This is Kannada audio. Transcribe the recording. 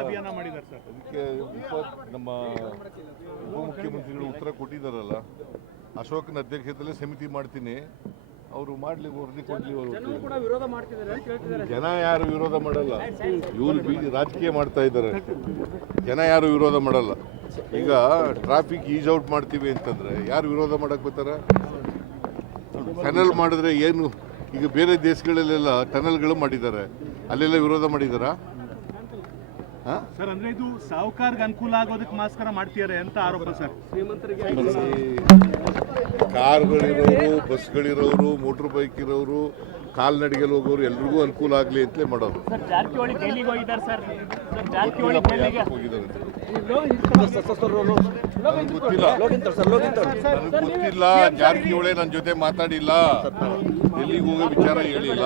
ಅಭಿಯಾನ ಮಾಡಿದ್ದಾರೆ ಸರ್. ಅದಕ್ಕೆ ನಮ್ಮ ಉಪಮುಖ್ಯಮಂತ್ರಿಗಳು ಉತ್ತರ ಕೊಟ್ಟಿದ್ದಾರಲ್ಲ, ಅಶೋಕನ ಅಧ್ಯಕ್ಷತೆಯಲ್ಲಿ ಸಮಿತಿ ಮಾಡ್ತೀನಿ, ಅವರು ಮಾಡ್ಲಿ, ವರದಿ ಕೊಡ್ಲಿ. ಜನ ಯಾರು ವಿರೋಧ ಮಾಡಲ್ಲ, ಇವರು ರಾಜಕೀಯ ಮಾಡ್ತಾ ಇದ್ದಾರೆ. ಜನ ಯಾರು ವಿರೋಧ ಮಾಡಲ್ಲ. ಈಗ ಟ್ರಾಫಿಕ್ ಈಸ್ ಔಟ್ ಮಾಡ್ತೀವಿ ಅಂತಂದ್ರೆ ಯಾರು ವಿರೋಧ ಮಾಡಕ್ ಬರ್ತಾರ? ಟನಲ್ ಮಾಡಿದ್ರೆ ಏನು, ಈಗ ಬೇರೆ ದೇಶಗಳಲ್ಲೆಲ್ಲ ಟನಲ್ಗಳು ಮಾಡಿದ್ದಾರೆ, ಅಲ್ಲೆಲ್ಲ ವಿರೋಧ ಮಾಡಿದಾರಾ? ಸರ್, ಅಂದ್ರೆ ಇದು ಸಾಹುಕಾರ್ಗೆ ಅನುಕೂಲ ಆಗೋದಕ್ಕೆ ಮಾಸ್ಕರ ಮಾಡ್ತಿದ್ದಾರೆ ಅಂತ ಆರೋಪ ಸರ್. ಕಾರ್ಗಳಿರೋರು, ಬಸ್ಗಳಿರೋರು, ಮೋಟರ್ ಬೈಕ್ ಇರೋರು, ಕಾಲ್ನಡಿಗೆಲ್ಲಿ ಹೋಗೋರು ಎಲ್ರಿಗೂ ಅನುಕೂಲ ಆಗಲಿ ಅಂತಲೇ ಮಾಡೋದು. ಗೊತ್ತಿಲ್ಲ, ಜಾರಕಿಹೊಳಿ ನನ್ನ ಜೊತೆ ಮಾತಾಡಿಲ್ಲ, ಡೆಲ್ಲಿಗೆ ಹೋಗೋ ವಿಚಾರ ಹೇಳಿಲ್ಲ.